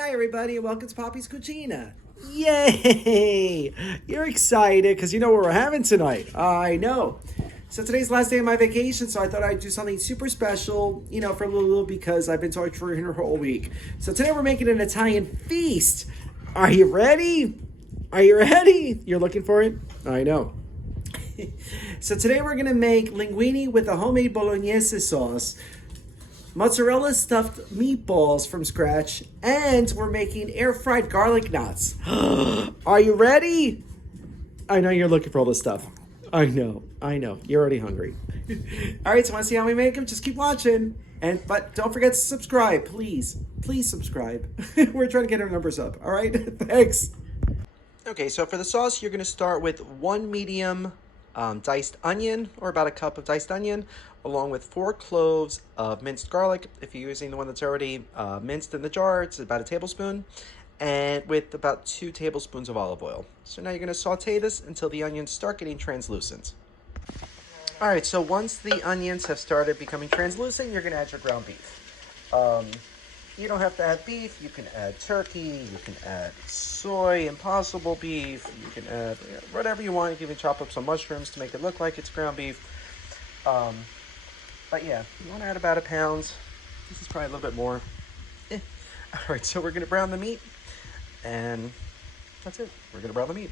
Hi everybody, and welcome to Poppy's Cucina. Yay! You're excited because you know what we're having tonight. I know. So today's the last day of my vacation, so I thought I'd do something super special, for Lulu because I've been torturing her all week. So today we're making an Italian feast. Are you ready? Are you ready? You're looking for it? I know. So today we're gonna make linguine with a homemade bolognese sauce, mozzarella stuffed meatballs from scratch, and we're making air fried garlic knots. Are you ready? I know you're looking for all this stuff. I know. You're already hungry. All right, so want to see how we make them? Just keep watching. But don't forget to subscribe, please. Please subscribe. We're trying to get our numbers up. All right, thanks. Okay, so for the sauce, you're going to start with one medium diced onion, or about a cup of diced onion, along with 4 cloves of minced garlic. If you're using the one that's already minced in the jar, it's about a tablespoon, and with about 2 tablespoons of olive oil. So now you're going to saute this until the onions start getting translucent. All right, so once the onions have started becoming translucent, you're going to add your ground beef. You don't have to add beef. You can add turkey. You can add soy, impossible beef. You can add whatever you want. You can even chop up some mushrooms to make it look like it's ground beef. But yeah, you want to add about a pound. This is probably a little bit more. All right, so we're going to brown the meat. And that's it. We're going to brown the meat.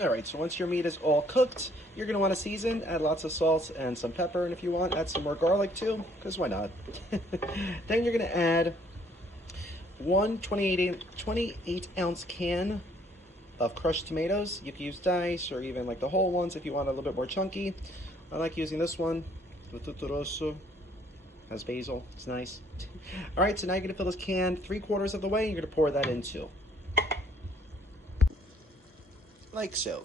All right, so once your meat is all cooked, you're going to want to season, add lots of salt and some pepper, and if you want, add some more garlic too, because why not? Then you're going to add one 28-ounce can of crushed tomatoes. You can use dice or even like the whole ones if you want a little bit more chunky. I like using this one, tutto rosso. Has basil, it's nice. All right, so now you're going to fill this can 3/4 of the way, and you're going to pour that into. Like so.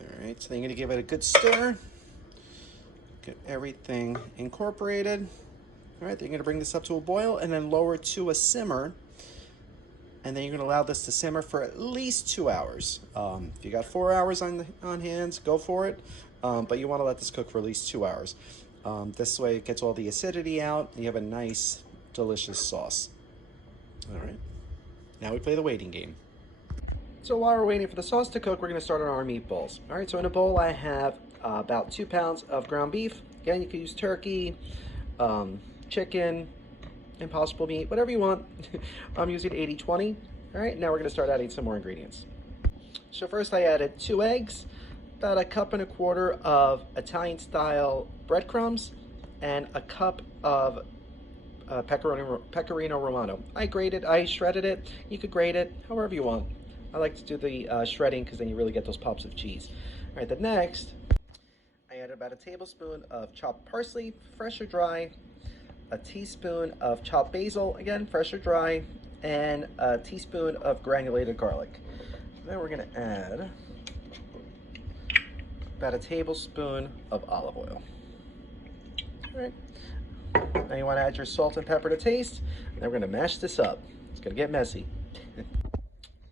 All right, so then you're going to give it a good stir. Get everything incorporated. All right, then you're going to bring this up to a boil and then lower it to a simmer. And then you're going to allow this to simmer for at least 2 hours. If you got 4 hours on hands, go for it. But you want to let this cook for at least 2 hours. This way it gets all the acidity out and you have a nice, delicious sauce. All right, now we play the waiting game. So while we're waiting for the sauce to cook, we're going to start on our meatballs. All right, so in a bowl I have about 2 pounds of ground beef. Again, you can use turkey, chicken, impossible meat, whatever you want. I'm using 80/20. All right, now we're going to start adding some more ingredients. So first I added 2 eggs, about 1.25 cups of Italian-style breadcrumbs, and a cup of pecorino romano. I shredded it. You could grate it however you want. I like to do the shredding because then you really get those pops of cheese. All right, then next, I added about 1 tablespoon of chopped parsley, fresh or dry, a teaspoon of chopped basil, again, fresh or dry, and a teaspoon of granulated garlic. Then we're going to add about 1 tablespoon of olive oil. All right. Now you want to add your salt and pepper to taste, and then we're going to mash this up. It's going to get messy.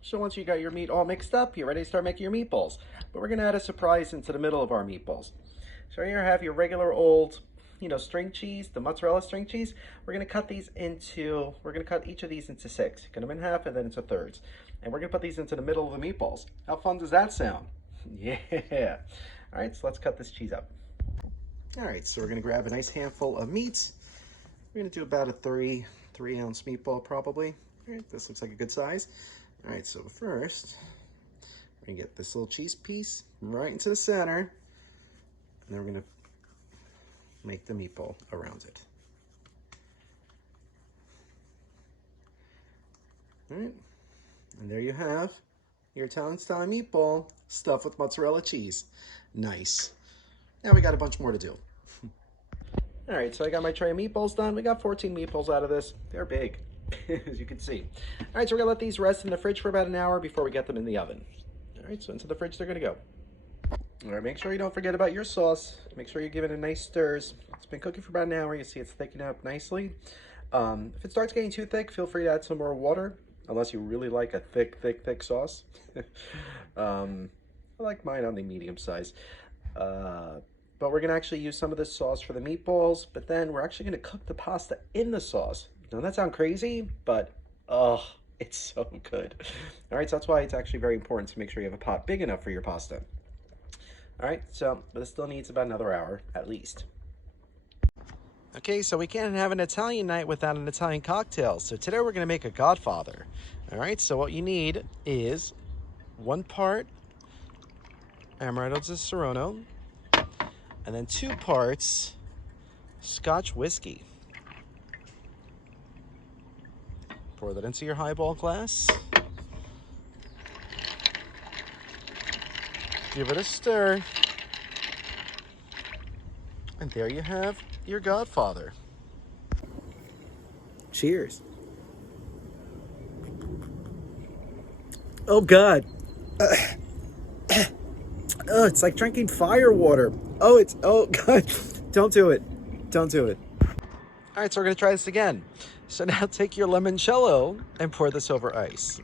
So once you got your meat all mixed up, you're ready to start making your meatballs. But we're going to add a surprise into the middle of our meatballs. So here I have your regular old, string cheese, the mozzarella string cheese. We're going to cut each of these into 6. Cut them in half and then into thirds. And we're going to put these into the middle of the meatballs. How fun does that sound? Yeah. All right, so let's cut this cheese up. All right, so we're going to grab a nice handful of meat. We're going to do about a 3-ounce meatball probably. All right, this looks like a good size. All right, so first, we're gonna get this little cheese piece right into the center, and then we're gonna make the meatball around it. All right, and there you have your Italian-style meatball stuffed with mozzarella cheese. Nice. Now we got a bunch more to do. All right, so I got my tray of meatballs done. We got 14 meatballs out of this. They're big. As you can see. All right, so we're gonna let these rest in the fridge for about an hour before we get them in the oven. All right, so into the fridge they're gonna go. All right, make sure you don't forget about your sauce. Make sure you give it a nice stirs. It's been cooking for about an hour. You see it's thickening up nicely. If it starts getting too thick, feel free to add some more water, unless you really like a thick sauce. I like mine on the medium size. But we're going to actually use some of this sauce for the meatballs, but then we're actually going to cook the pasta in the sauce. Doesn't that sound crazy? But, oh, it's so good. All right, so that's why it's actually very important to make sure you have a pot big enough for your pasta. All right, so, but it still needs about another hour at least. Okay, so we can't have an Italian night without an Italian cocktail. So today we're gonna make a Godfather. All right, so what you need is 1 part Amaretto di Serrano, and then 2 parts Scotch whiskey. Pour that into your highball glass. Give it a stir. And there you have your Godfather. Cheers. Oh, God. Oh, it's like drinking fire water. Oh, God. Don't do it. Don't do it. All right, so we're going to try this again. So now take your limoncello and pour this over ice.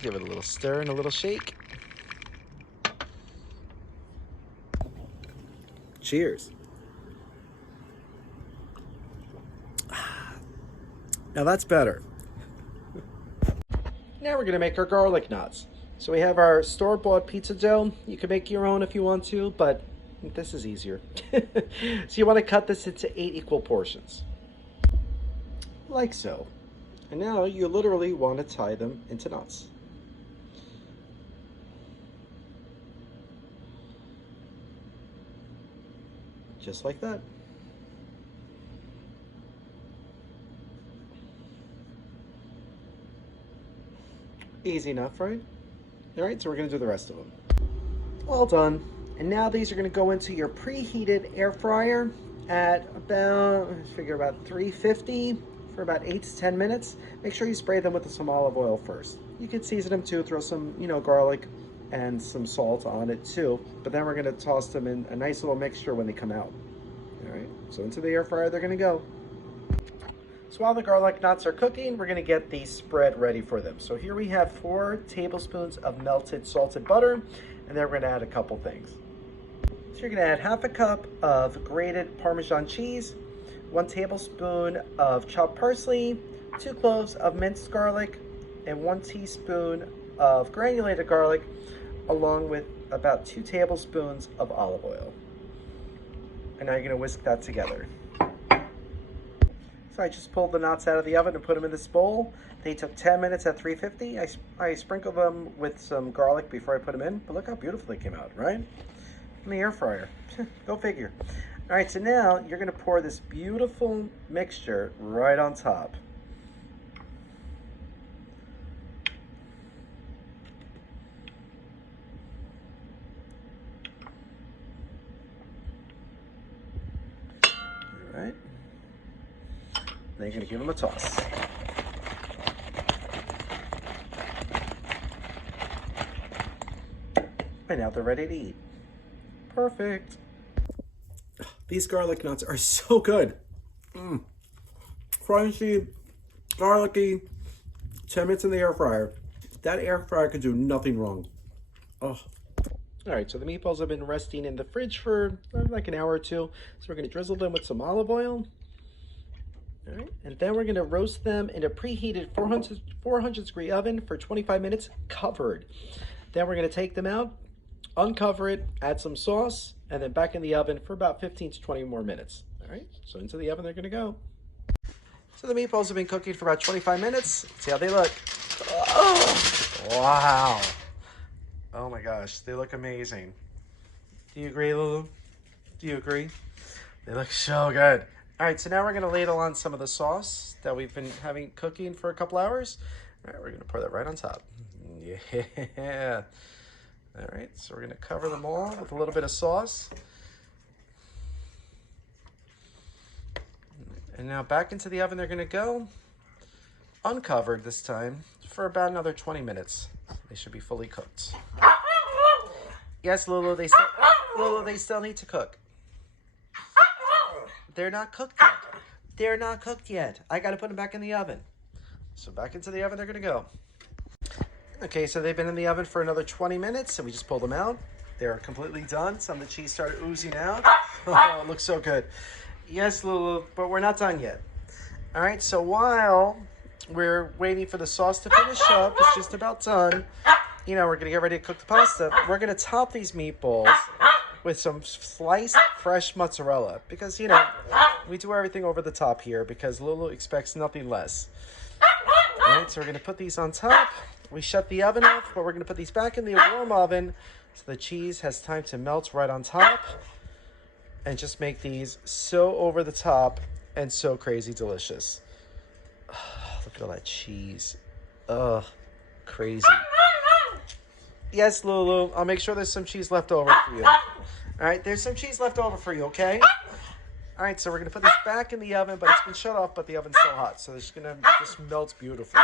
Give it a little stir and a little shake. Cheers. Now that's better. Now we're gonna make our garlic knots. So we have our store-bought pizza dough. You can make your own if you want to, but this is easier. So you want to cut this into 8 equal portions. Like so. And now you literally want to tie them into knots. Just like that. Easy enough, right? All right, so we're gonna do the rest of them. All done. And now these are gonna go into your preheated air fryer at about, figure about 350 for about 8 to 10 minutes. Make sure you spray them with some olive oil first. You can season them too, throw some, garlic and some salt on it too. But then we're gonna toss them in a nice little mixture when they come out. All right, so into the air fryer they're gonna go. So while the garlic knots are cooking, we're gonna get the spread ready for them. So here we have 4 tablespoons of melted salted butter, and then we're gonna add a couple things. So you're gonna add half a cup of grated Parmesan cheese, 1 tablespoon of chopped parsley, 2 cloves of minced garlic, and 1 teaspoon of granulated garlic, along with about 2 tablespoons of olive oil. And now you're gonna whisk that together. So I just pulled the knots out of the oven and put them in this bowl. They took 10 minutes at 350. I sprinkled them with some garlic before I put them in, but look how beautiful they came out, right? In the air fryer. Go figure. All right, so now you're gonna pour this beautiful mixture right on top. All right. Then you're gonna give them a toss. And now they're ready to eat. Perfect. These garlic nuts are so good. Crunchy, garlicky, 10 minutes in the air fryer. That air fryer could do nothing wrong. Oh. All right, so the meatballs have been resting in the fridge for like an hour or two. So we're gonna drizzle them with some olive oil. All right, and then we're gonna roast them in a preheated 400 degree oven for 25 minutes covered. Then we're gonna take them out, uncover it, add some sauce, and then back in the oven for about 15 to 20 more minutes. All right, so into the oven they're gonna go. So the meatballs have been cooking for about 25 minutes. Let's see how they look. Oh, wow. Oh my gosh, they look amazing. Do you agree, Lulu? Do you agree? They look so good. All right, so now we're gonna ladle on some of the sauce that we've been having cooking for a couple hours. All right, we're gonna pour that right on top. Yeah. All right, so we're gonna cover them all with a little bit of sauce. And now back into the oven they're gonna go, uncovered this time, for about another 20 minutes. They should be fully cooked. Yes, Lulu, they still need to cook. They're not cooked yet. They're not cooked yet. I gotta put them back in the oven. So back into the oven they're gonna go. Okay, so they've been in the oven for another 20 minutes and we just pulled them out. They're completely done. Some of the cheese started oozing out. Oh, it looks so good. Yes, Lulu, but we're not done yet. All right, so while we're waiting for the sauce to finish up, it's just about done. You know, we're going to get ready to cook the pasta. We're going to top these meatballs with some sliced fresh mozzarella because, you know, we do everything over the top here because Lulu expects nothing less. All right, so we're going to put these on top. We shut the oven off, but we're going to put these back in the warm oven so the cheese has time to melt right on top and just make these so over the top and so crazy delicious. Oh, look at all that cheese. Ugh, crazy. Yes, Lulu, I'll make sure there's some cheese left over for you. All right, there's some cheese left over for you, okay? All right, so we're going to put this back in the oven, but it's been shut off, but the oven's still hot, so it's going to just melt beautifully.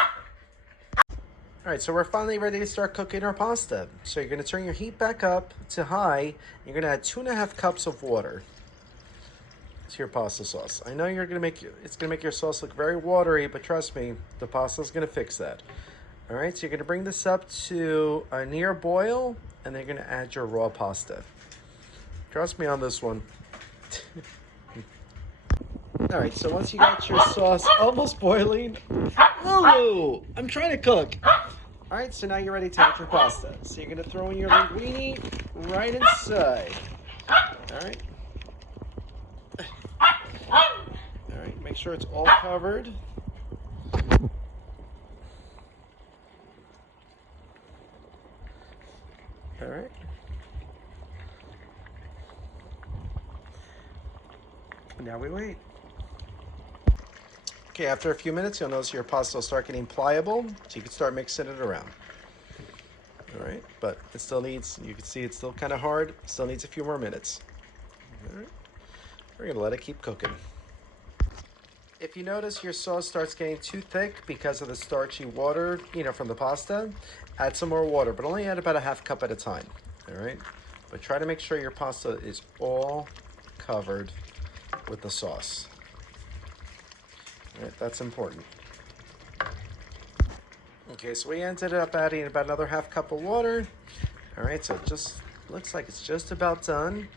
All right, so we're finally ready to start cooking our pasta. So you're going to turn your heat back up to high. You're going to add 2.5 cups of water to your pasta sauce. I know it's going to make your sauce look very watery, but trust me, the pasta's going to fix that. All right, so you're going to bring this up to a near boil, and then you're going to add your raw pasta. Trust me on this one. All right, so once you got your sauce almost boiling, Lulu, I'm trying to cook. All right, so now you're ready to add your pasta. So you're going to throw in your linguine right inside. All right. All right, make sure it's all covered. All right. Now we wait. Okay, after a few minutes, you'll notice your pasta will start getting pliable, so you can start mixing it around. All right, but it still needs, you can see it's still kind of hard, still needs a few more minutes. All right, we're gonna let it keep cooking. If you notice your sauce starts getting too thick because of the starchy water, you know, from the pasta, add some more water, but only add about a half cup at a time, all right? But try to make sure your pasta is all covered with the sauce. All right, that's important. Okay, so we ended up adding about another half cup of water. All right, so it just looks like it's just about done.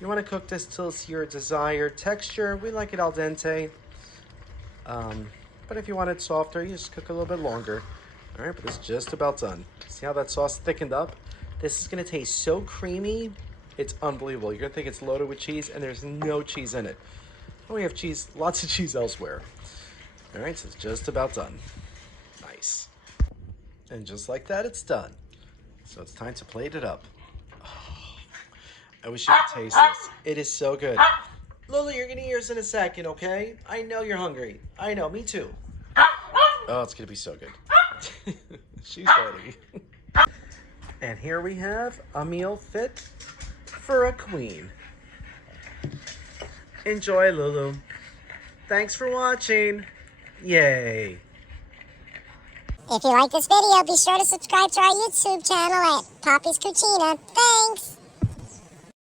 You want to cook this till it's your desired texture. We like it al dente. But if you want it softer, you just cook a little bit longer. All right, but it's just about done. See how that sauce thickened up? This is going to taste so creamy. It's unbelievable. You're going to think it's loaded with cheese, and there's no cheese in it. We have cheese, lots of cheese elsewhere. All right, so it's just about done. Nice. And just like that, it's done. So it's time to plate it up. Oh, I wish you could taste this. It is so good. Lulu, you're gonna eat yours in a second, okay? I know you're hungry. I know, me too. Oh, it's gonna be so good. She's ready. And here we have a meal fit for a queen. Enjoy, Lulu. Thanks for watching. Yay. If you like this video, be sure to subscribe to our YouTube channel at Poppy's Cucina. Thanks!